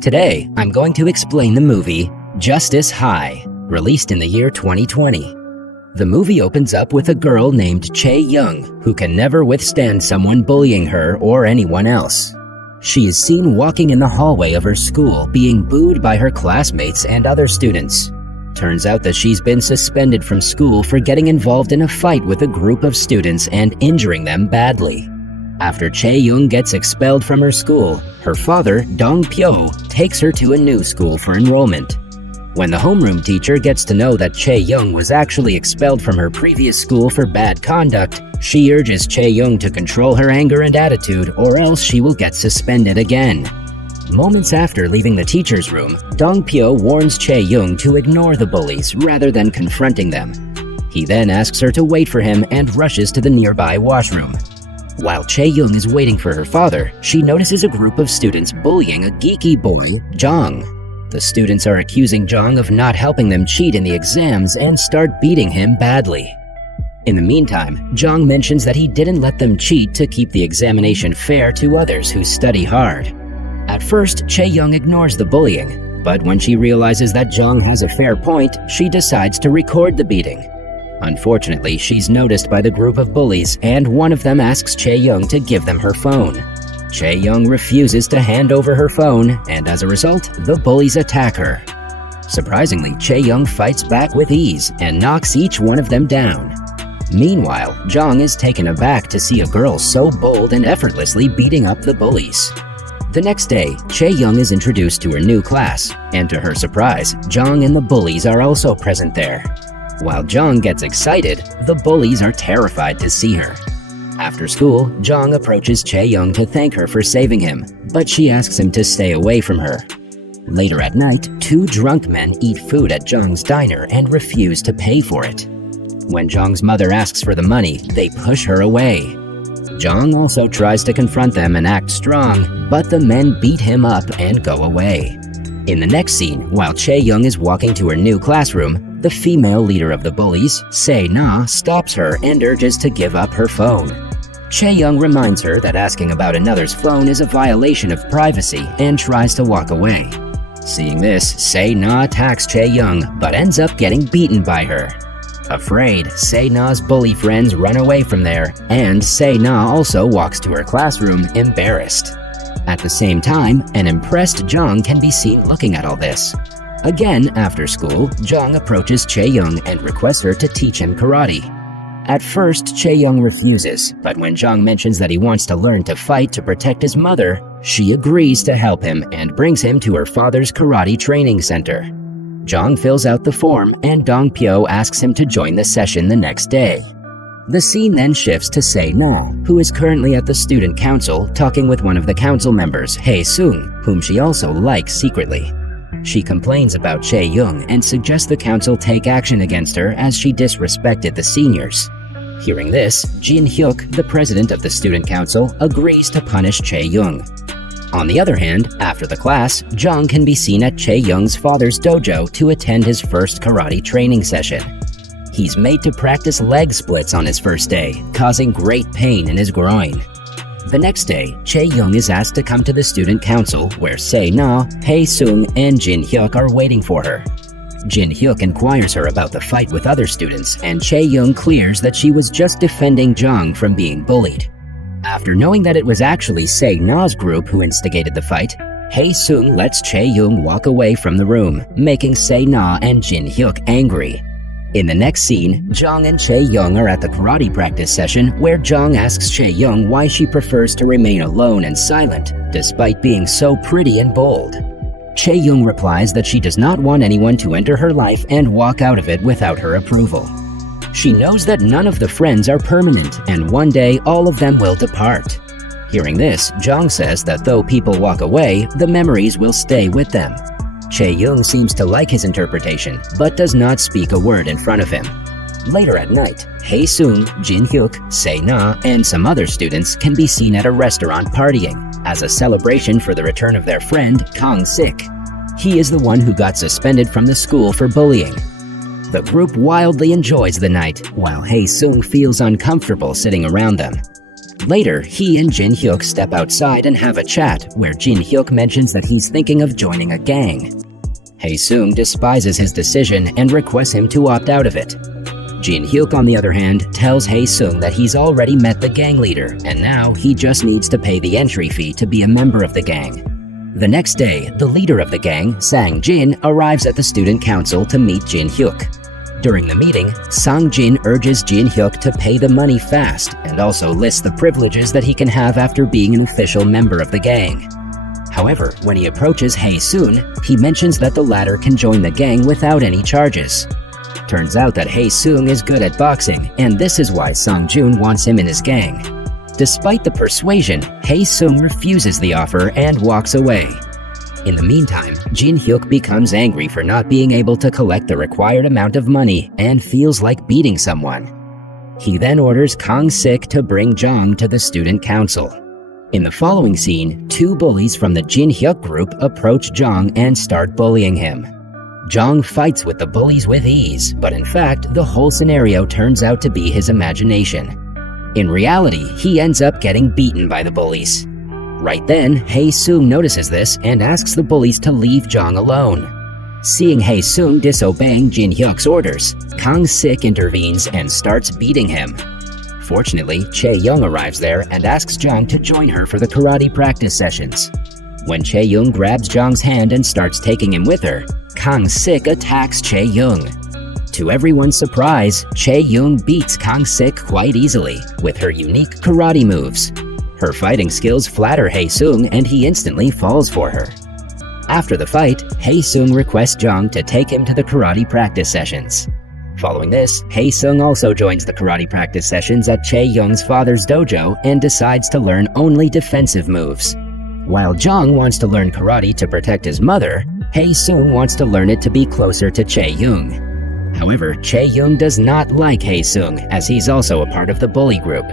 Today, I'm going to explain the movie Justice High, released in the year 2020. The movie opens up with a girl named Chae-young who can never withstand someone bullying her or anyone else. She is seen walking in the hallway of her school being booed by her classmates and other students. Turns out that she's been suspended from school for getting involved in a fight with a group of students and injuring them badly. After Chae-young gets expelled from her school, her father, Dong-pyo, takes her to a new school for enrollment. When the homeroom teacher gets to know that Chae-young was actually expelled from her previous school for bad conduct, she urges Chae-young to control her anger and attitude or else she will get suspended again. Moments after leaving the teacher's room, Dong-pyo warns Chae-young to ignore the bullies rather than confronting them. He then asks her to wait for him and rushes to the nearby washroom. While Chae-young is waiting for her father, she notices a group of students bullying a geeky boy, Jong. The students are accusing Jong of not helping them cheat in the exams and start beating him badly. In the meantime, Jong mentions that he didn't let them cheat to keep the examination fair to others who study hard. At first, Chae-young ignores the bullying, but when she realizes that Jong has a fair point, she decides to record the beating. Unfortunately, she's noticed by the group of bullies, and one of them asks Chae-young to give them her phone. Chae-young refuses to hand over her phone, and as a result, the bullies attack her. Surprisingly, Chae-young fights back with ease and knocks each one of them down. Meanwhile, Jong is taken aback to see a girl so bold and effortlessly beating up the bullies. The next day, Chae-young is introduced to her new class, and to her surprise, Jong and the bullies are also present there. While Jong gets excited, the bullies are terrified to see her. After school, Jong approaches Chae-young to thank her for saving him, but she asks him to stay away from her. Later at night, two drunk men eat food at Jong's diner and refuse to pay for it. When Jong's mother asks for the money, they push her away. Jong also tries to confront them and act strong, but the men beat him up and go away. In the next scene, while Chae-young is walking to her new classroom, the female leader of the bullies, Se-na, stops her and urges to give up her phone. Chae-young reminds her that asking about another's phone is a violation of privacy and tries to walk away. Seeing this, Se-na attacks Chae-young but ends up getting beaten by her. Afraid, Se-na's bully friends run away from there, and Se-na also walks to her classroom embarrassed. At the same time, an impressed Jong can be seen looking at all this. Again, after school, Jong approaches Chae-young and requests her to teach him karate. At first, Chae-young refuses, but when Jong mentions that he wants to learn to fight to protect his mother, she agrees to help him and brings him to her father's karate training center. Jong fills out the form, and Dong-pyo asks him to join the session the next day. The scene then shifts to Se-na, who is currently at the student council talking with one of the council members, Hae-sung, whom she also likes secretly. She complains about Chae-young and suggests the council take action against her as she disrespected the seniors. Hearing this, Jin-hyuk, the president of the student council, agrees to punish Chae-young. On the other hand, after the class, Jong can be seen at Chae-young's father's dojo to attend his first karate training session. He's made to practice leg splits on his first day, causing great pain in his groin. The next day, Chae-young is asked to come to the student council where Se-na, Hae-sung, and Jin-hyuk are waiting for her. Jin-hyuk inquires her about the fight with other students, and Chae-young clears that she was just defending Jong from being bullied. After knowing that it was actually Se-na's group who instigated the fight, Hae-sung lets Chae-young walk away from the room, making Se-na and Jin-hyuk angry. In the next scene, Jong and Chae-young are at the karate practice session where Jong asks Chae-young why she prefers to remain alone and silent, despite being so pretty and bold. Chae-young replies that she does not want anyone to enter her life and walk out of it without her approval. She knows that none of the friends are permanent, and one day all of them will depart. Hearing this, Jong says that though people walk away, the memories will stay with them. Chae-young seems to like his interpretation, but does not speak a word in front of him. Later at night, Hae-sung, Jin-hyuk, Se-na, and some other students can be seen at a restaurant partying, as a celebration for the return of their friend, Kang-sik. He is the one who got suspended from the school for bullying. The group wildly enjoys the night, while Hae-sung feels uncomfortable sitting around them. Later, he and Jin-hyuk step outside and have a chat where Jin-hyuk mentions that he's thinking of joining a gang. Hae-sung despises his decision and requests him to opt out of it. Jin-hyuk, on the other hand, tells Hae-sung that he's already met the gang leader and now he just needs to pay the entry fee to be a member of the gang. The next day, the leader of the gang, Sang-jin, arrives at the student council to meet Jin-hyuk. During the meeting, Sang-jin urges Jin-hyuk to pay the money fast and also lists the privileges that he can have after being an official member of the gang. However, when he approaches Hae-sung, he mentions that the latter can join the gang without any charges. Turns out that Hae-sung is good at boxing, and this is why Sang-jun wants him in his gang. Despite the persuasion, Hae-sung refuses the offer and walks away. In the meantime, Jin-hyuk becomes angry for not being able to collect the required amount of money and feels like beating someone. He then orders Kang-sik to bring Jong to the student council. In the following scene, two bullies from the Jin-hyuk group approach Jong and start bullying him. Jong fights with the bullies with ease, but in fact, the whole scenario turns out to be his imagination. In reality, he ends up getting beaten by the bullies. Right then, Hae-sung notices this and asks the bullies to leave Jong alone. Seeing Hae-sung disobeying Jin-hyuk's orders, Kang-sik intervenes and starts beating him. Fortunately, Chae-young arrives there and asks Jong to join her for the karate practice sessions. When Chae-young grabs Jong's hand and starts taking him with her, Kang-sik attacks Chae-young. To everyone's surprise, Chae-young beats Kang-sik quite easily with her unique karate moves. Her fighting skills flatter Hae-sung and he instantly falls for her. After the fight, Hae-sung requests Jong to take him to the karate practice sessions. Following this, Hae-sung also joins the karate practice sessions at Chae-young's father's dojo and decides to learn only defensive moves. While Jong wants to learn karate to protect his mother, Hae-sung wants to learn it to be closer to Chae-young. However, Chae-young does not like Hae-sung as he's also a part of the bully group.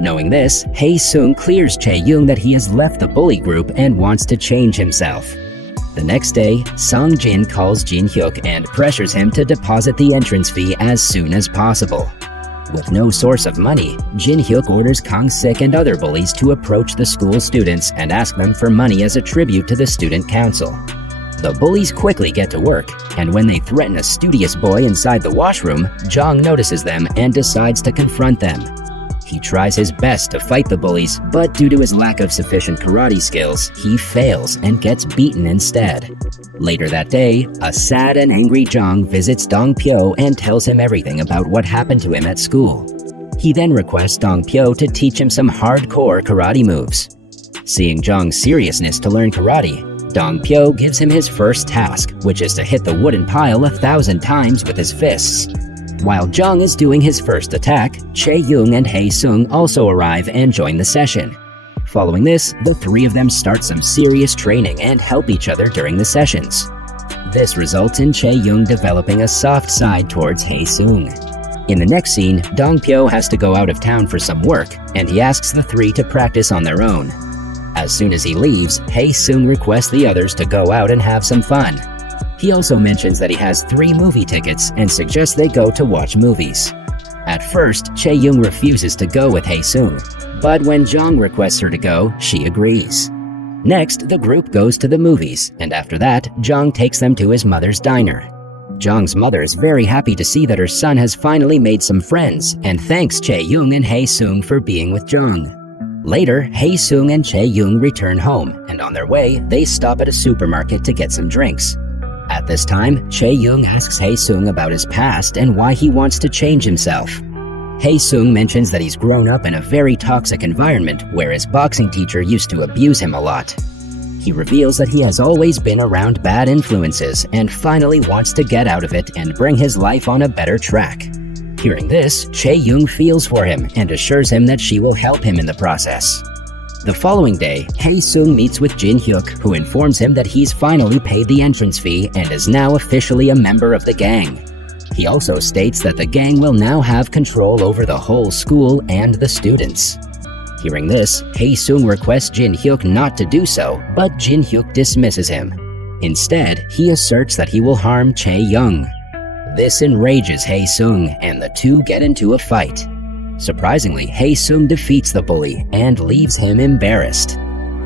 Knowing this, Hae-sung clears Chae-young that he has left the bully group and wants to change himself. The next day, Sang-jin calls Jin-hyuk and pressures him to deposit the entrance fee as soon as possible. With no source of money, Jin-hyuk orders Kang-sik and other bullies to approach the school students and ask them for money as a tribute to the student council. The bullies quickly get to work, and when they threaten a studious boy inside the washroom, Jong notices them and decides to confront them. He tries his best to fight the bullies, but due to his lack of sufficient karate skills, he fails and gets beaten instead. Later that day, a sad and angry Jong visits Dong-pyo and tells him everything about what happened to him at school. He then requests Dong-pyo to teach him some hardcore karate moves. Seeing Jong's seriousness to learn karate, Dong-pyo gives him his first task, which is to hit the wooden pile 1,000 times with his fists. While Jong is doing his first attack, Chae-young and Hae-sung also arrive and join the session. Following this, the three of them start some serious training and help each other during the sessions. This results in Chae-young developing a soft side towards Hae-sung. In the next scene, Dong-pyo has to go out of town for some work, and he asks the three to practice on their own. As soon as he leaves, Hae-sung requests the others to go out and have some fun. He also mentions that he has 3 movie tickets and suggests they go to watch movies. At first, Chae-young refuses to go with Hae-sung, but when Jong requests her to go, she agrees. Next, the group goes to the movies, and after that, Jong takes them to his mother's diner. Jong's mother is very happy to see that her son has finally made some friends and thanks Chae-young and Hae-sung for being with Jong. Later, Hae-sung and Chae-young return home, and on their way, they stop at a supermarket to get some drinks. At this time, Chae-young asks Hae-sung about his past and why he wants to change himself. Hae-sung mentions that he's grown up in a very toxic environment where his boxing teacher used to abuse him a lot. He reveals that he has always been around bad influences and finally wants to get out of it and bring his life on a better track. Hearing this, Chae-young feels for him and assures him that she will help him in the process. The following day, Hae-sung meets with Jin-hyuk, who informs him that he's finally paid the entrance fee and is now officially a member of the gang. He also states that the gang will now have control over the whole school and the students. Hearing this, Hae-sung requests Jin-hyuk not to do so, but Jin-hyuk dismisses him. Instead, he asserts that he will harm Chae-young. This enrages Hae-sung, and the two get into a fight. Surprisingly, Hae-sung defeats the bully and leaves him embarrassed.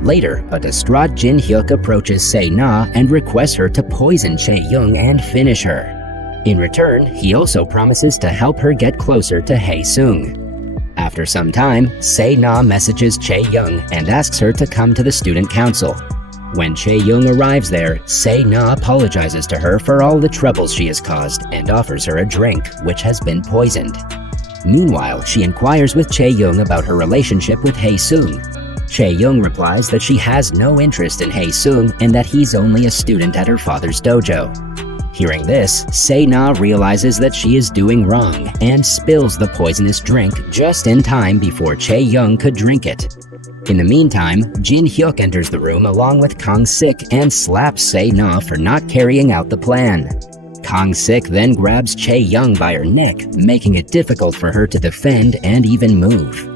Later, a distraught Jin-hyuk approaches Se-na and requests her to poison Chae-young and finish her. In return, he also promises to help her get closer to Hae-sung. After some time, Se-na messages Chae-young and asks her to come to the student council. When Chae-young arrives there, Se-na apologizes to her for all the troubles she has caused and offers her a drink, which has been poisoned. Meanwhile, she inquires with Chae-young about her relationship with Hae-sung. Chae-young replies that she has no interest in Hae-sung and that he's only a student at her father's dojo. Hearing this, Se-na realizes that she is doing wrong and spills the poisonous drink just in time before Chae-young could drink it. In the meantime, Jin-hyuk enters the room along with Kang-sik and slaps Se-na for not carrying out the plan. Kang-sik then grabs Chae-young by her neck, making it difficult for her to defend and even move.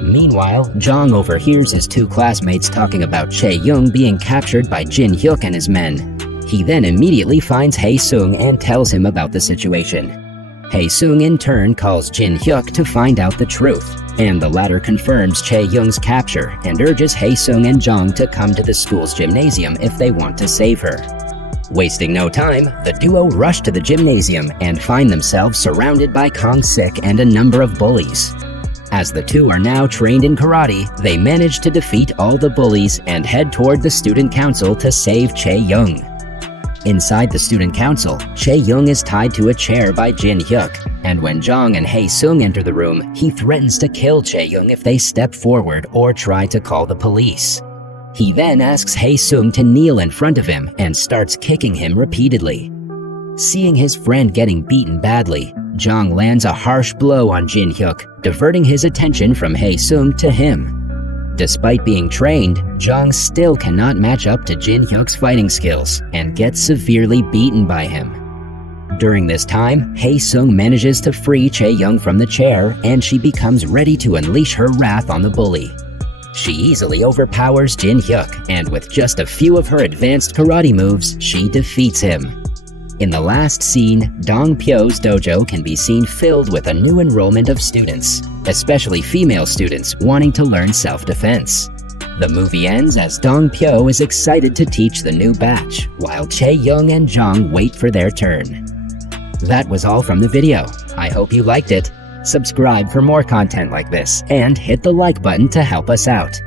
Meanwhile, Jong overhears his two classmates talking about Chae-young being captured by Jin-hyuk and his men. He then immediately finds Hae-sung and tells him about the situation. Hae-sung in turn calls Jin-hyuk to find out the truth, and the latter confirms Chae-young's capture and urges Hae-sung and Jong to come to the school's gymnasium if they want to save her. Wasting no time, the duo rush to the gymnasium and find themselves surrounded by Kang-sik and a number of bullies. As the two are now trained in karate, they manage to defeat all the bullies and head toward the student council to save Chae-young. Inside the student council, Chae-young is tied to a chair by Jin-hyuk, and when Jong and Hae-sung enter the room, he threatens to kill Chae-young if they step forward or try to call the police. He then asks Hae-sung to kneel in front of him and starts kicking him repeatedly. Seeing his friend getting beaten badly, Jong lands a harsh blow on Jin-hyuk, diverting his attention from Hae-sung to him. Despite being trained, Jong still cannot match up to Jin-hyuk's fighting skills and gets severely beaten by him. During this time, Hae-sung manages to free Chae-young from the chair and she becomes ready to unleash her wrath on the bully. She easily overpowers Jin-hyuk, and with just a few of her advanced karate moves, she defeats him. In the last scene, Dong-pyo's dojo can be seen filled with a new enrollment of students, especially female students wanting to learn self-defense. The movie ends as Dong-pyo is excited to teach the new batch, while Chae-young and Jong wait for their turn. That was all from the video. I hope you liked it. Subscribe for more content like this, and hit the like button to help us out.